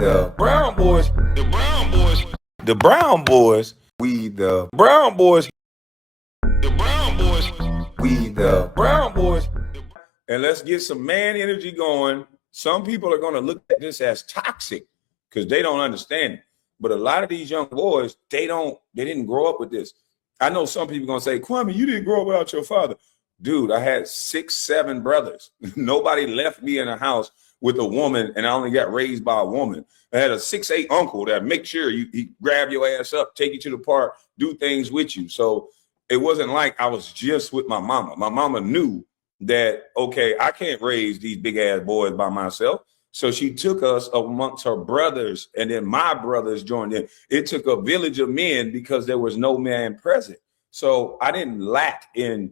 the Brown boys, the Brown boys, the Brown boys, we the Brown boys, the Brown boys, we the Brown boys. And let's get some man energy going. Some people are going to look at this as toxic because they don't understand it. But a lot of these young boys, they didn't grow up with this. I know some people are going to say, Kwame, you didn't grow up without your father. Dude, I had 6, 7 brothers. Nobody left me in a house with a woman, and I only got raised by a woman. I had a 6, 8 uncle that make sure he grab your ass up, take you to the park, do things with you. So it wasn't like I was just with my mama. My mama knew that, okay, I can't raise these big ass boys by myself. So she took us amongst her brothers, and then my brothers joined in. It took a village of men because there was no man present. So I didn't lack in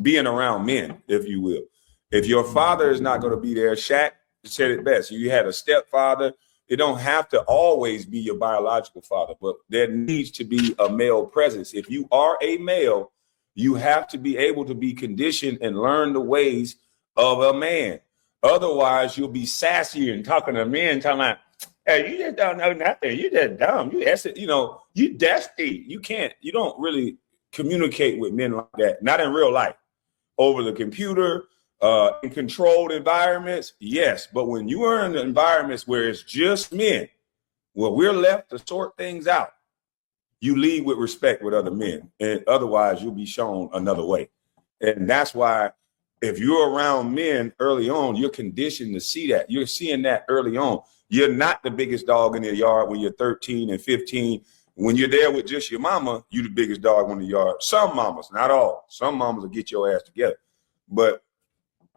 being around men, if you will. If your father is not going to be there, Shaq said it best. You had a stepfather. It don't have to always be your biological father, but there needs to be a male presence. If you are a male, you have to be able to be conditioned and learn the ways of a man. Otherwise, you'll be sassy and talking to men, talking like, hey, you just don't know nothing. You just dumb. You dusty. You don't really communicate with men like that. Not in real life. Over the computer, in controlled environments, yes. But when you are in environments where it's just men, where we're left to sort things out, you lead with respect with other men. And otherwise, you'll be shown another way. And that's why if you're around men early on, you're conditioned to see that. You're seeing that early on. You're not the biggest dog in the yard when you're 13 and 15. When you're there with just your mama, you're the biggest dog in the yard. Some mamas, not all. Some mamas will get your ass together. But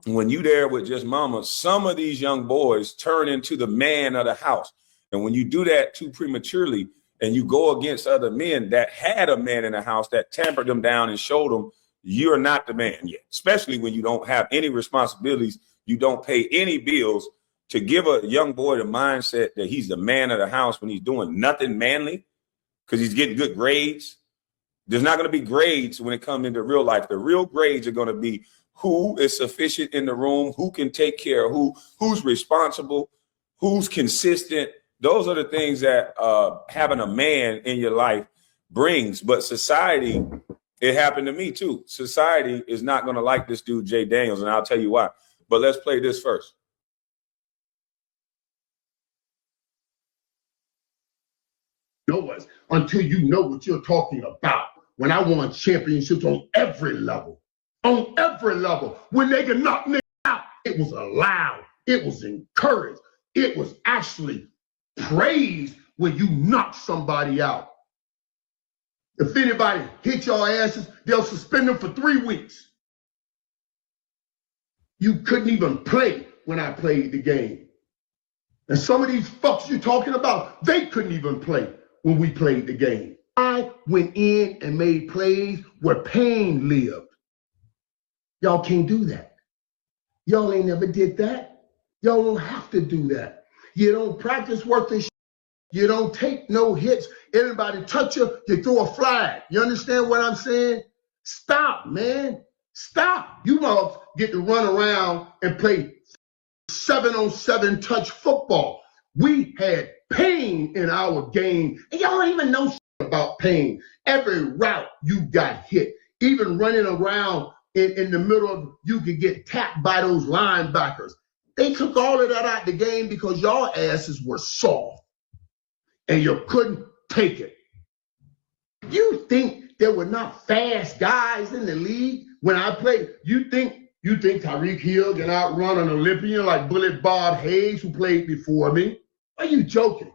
when you're there with just mama, some of these young boys turn into the man of the house. And when you do that too prematurely and you go against other men that had a man in the house that tampered them down and showed them you're not the man yet, especially when you don't have any responsibilities, you don't pay any bills, to give a young boy the mindset that he's the man of the house when he's doing nothing manly because he's getting good grades. There's not going to be grades when it comes into real life. The real grades are going to be who is sufficient in the room, who can take care of who's responsible, who's consistent. Those are the things that having a man in your life brings. But society, it happened to me too. Society is not going to like this dude, Jay Daniels, and I'll tell you why. But let's play this first. Know us until you know what you're talking about. When I won championships on every level, when they could knock me out, it was allowed, it was encouraged, it was actually praised when you knock somebody out. If anybody hit your asses, they'll suspend them for 3 weeks. You couldn't even play when I played the game. And some of these fucks you're talking about, they couldn't even play when we played the game. I went in and made plays where pain lived. Y'all can't do that. Y'all ain't never did that. Y'all don't have to do that. You don't practice worth the shit. You don't take no hits. Anybody touch you, you throw a flag. You understand what I'm saying? Stop, man. Stop. You must get to run around and play 7-on-7 touch football. We had pain in our game, and y'all don't even know shit about pain. Every route you got hit, even running around in the middle of, you could get tapped by those linebackers. They took all of that out the game because y'all asses were soft and you couldn't take it. You think there were not fast guys in the league when I played? You think Tyreek Hill can outrun an Olympian like Bullet Bob Hayes, who played before me? Are you joking?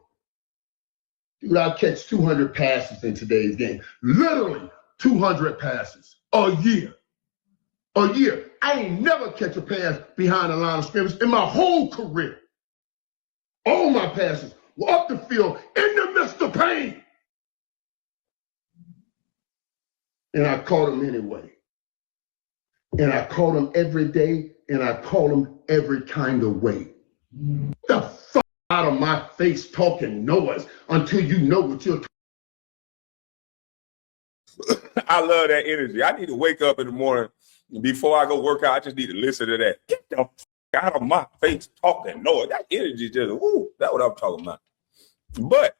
Dude, I'll catch 200 passes in today's game. Literally 200 passes a year. A year. I ain't never catch a pass behind the line of scrimmage in my whole career. All my passes were up the field in the midst of pain. And I caught them anyway. And I caught them every day, and I caught them every kind of way. The fuck out of my face talking noise until you know what you're talking. I love that energy. I need to wake up in the morning before I go work out. I just need to listen to that. Get the fuck out of my face talking noise. That energy just, woo, that's what I'm talking about. But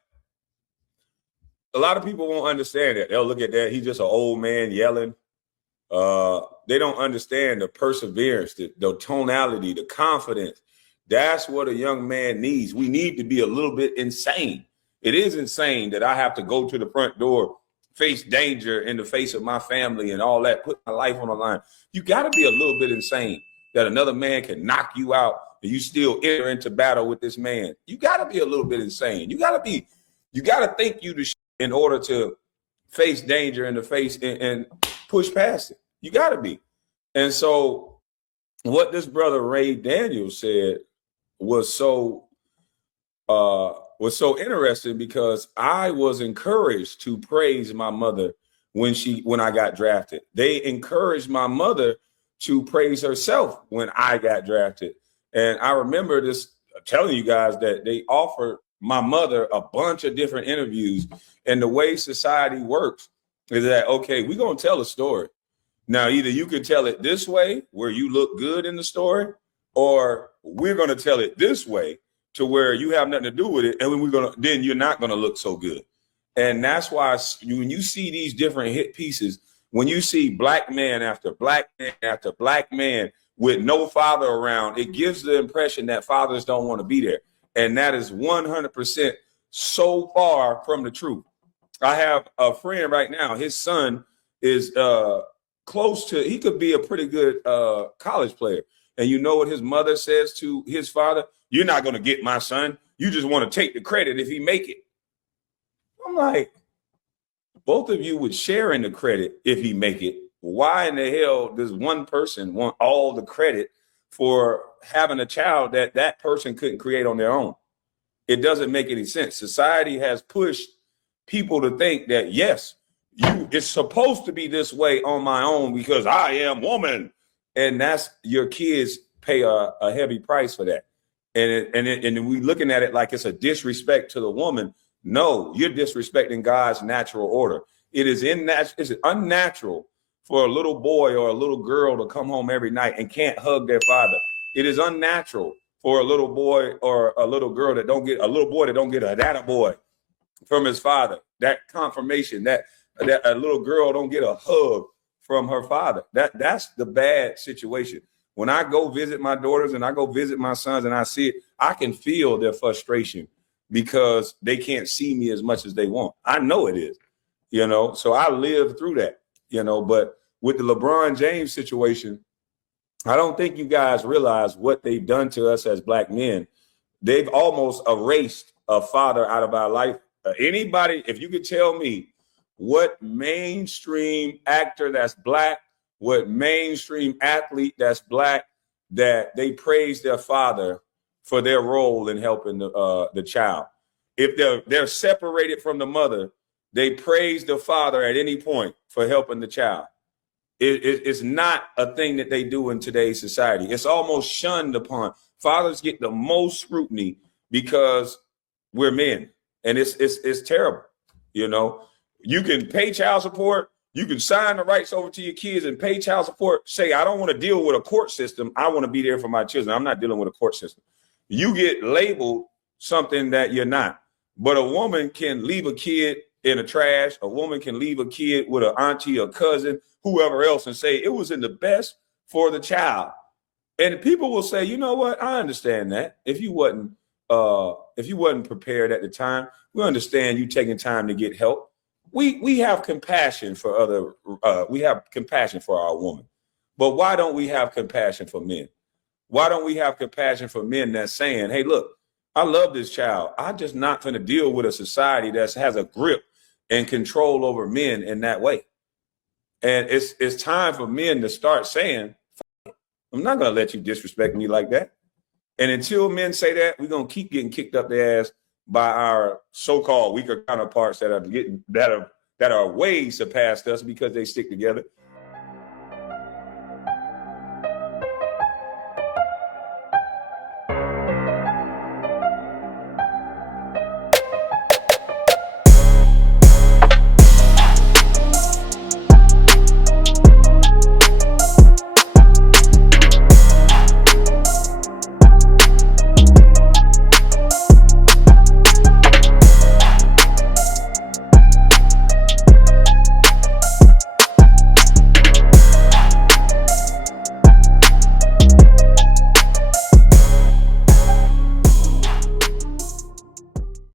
a lot of people won't understand that. They'll look at that. He's just an old man yelling. They don't understand the perseverance, the tonality, the confidence. That's what a young man needs. We need to be a little bit insane. It is insane that I have to go to the front door, face danger in the face of my family and all that, put my life on the line. You got to be a little bit insane that another man can knock you out and you still enter into battle with this man. You got to be a little bit insane. You got to think you the in order to face danger in the face and push past it. You got to be. And so what this brother Ray Daniels said was so interesting, because I was encouraged to praise my mother when I got drafted. They encouraged my mother to praise herself when I got drafted. And I remember this telling you guys that they offered my mother a bunch of different interviews. And the way society works is that, okay, we're going to tell a story. Now, either you can tell it this way where you look good in the story, or we're going to tell it this way to where you have nothing to do with it. And then you're not going to look so good. And that's why when you see these different hit pieces, when you see black man after black man after black man with no father around, it gives the impression that fathers don't want to be there. And that is 100% so far from the truth. I have a friend right now. His son is he could be a pretty good college player. And you know what his mother says to his father? You're not going to get my son. You just want to take the credit if he make it. I'm like, both of you would share in the credit if he make it. Why in the hell does one person want all the credit for having a child that person couldn't create on their own? It doesn't make any sense. Society has pushed people to think that, yes, it's supposed to be this way on my own because I am woman. And that's, your kids pay a heavy price for that. And we looking at it like it's a disrespect to the woman. No, you're disrespecting God's natural order. It's unnatural for a little boy or a little girl to come home every night and can't hug their father. It is unnatural for a little boy or a little girl that don't get a attaboy from his father. That confirmation that a little girl don't get a hug from her father. That's the bad situation. When I go visit my daughters and I go visit my sons and I see it, I can feel their frustration because they can't see me as much as they want. I know it is, so I live through that, but with the LeBron James situation, I don't think you guys realize what they've done to us as black men. They've almost erased a father out of our life. Anybody, if you could tell me what mainstream actor that's black, what mainstream athlete that's black, that they praise their father for their role in helping the child. If they're separated from the mother, they praise the father at any point for helping the child. It's not a thing that they do in today's society. It's almost shunned upon. Fathers get the most scrutiny because we're men, and it's terrible. You can pay child support. You can sign the rights over to your kids and pay child support. Say, I don't want to deal with a court system. I want to be there for my children. I'm not dealing with a court system. You get labeled something that you're not. But a woman can leave a kid in the trash. A woman can leave a kid with an auntie or cousin, whoever else, and say it was in the best for the child. And people will say, you know what? I understand that. If you wasn't prepared at the time, we understand you taking time to get help. We have compassion for we have compassion for our woman. But why don't we have compassion for men? Why don't we have compassion for men that's saying, hey, look, I love this child. I'm just not going to deal with a society that has a grip and control over men in that way. And it's time for men to start saying, I'm not going to let you disrespect me like that. And until men say that, we're going to keep getting kicked up the ass by our so-called weaker counterparts that are way surpassed us because they stick together.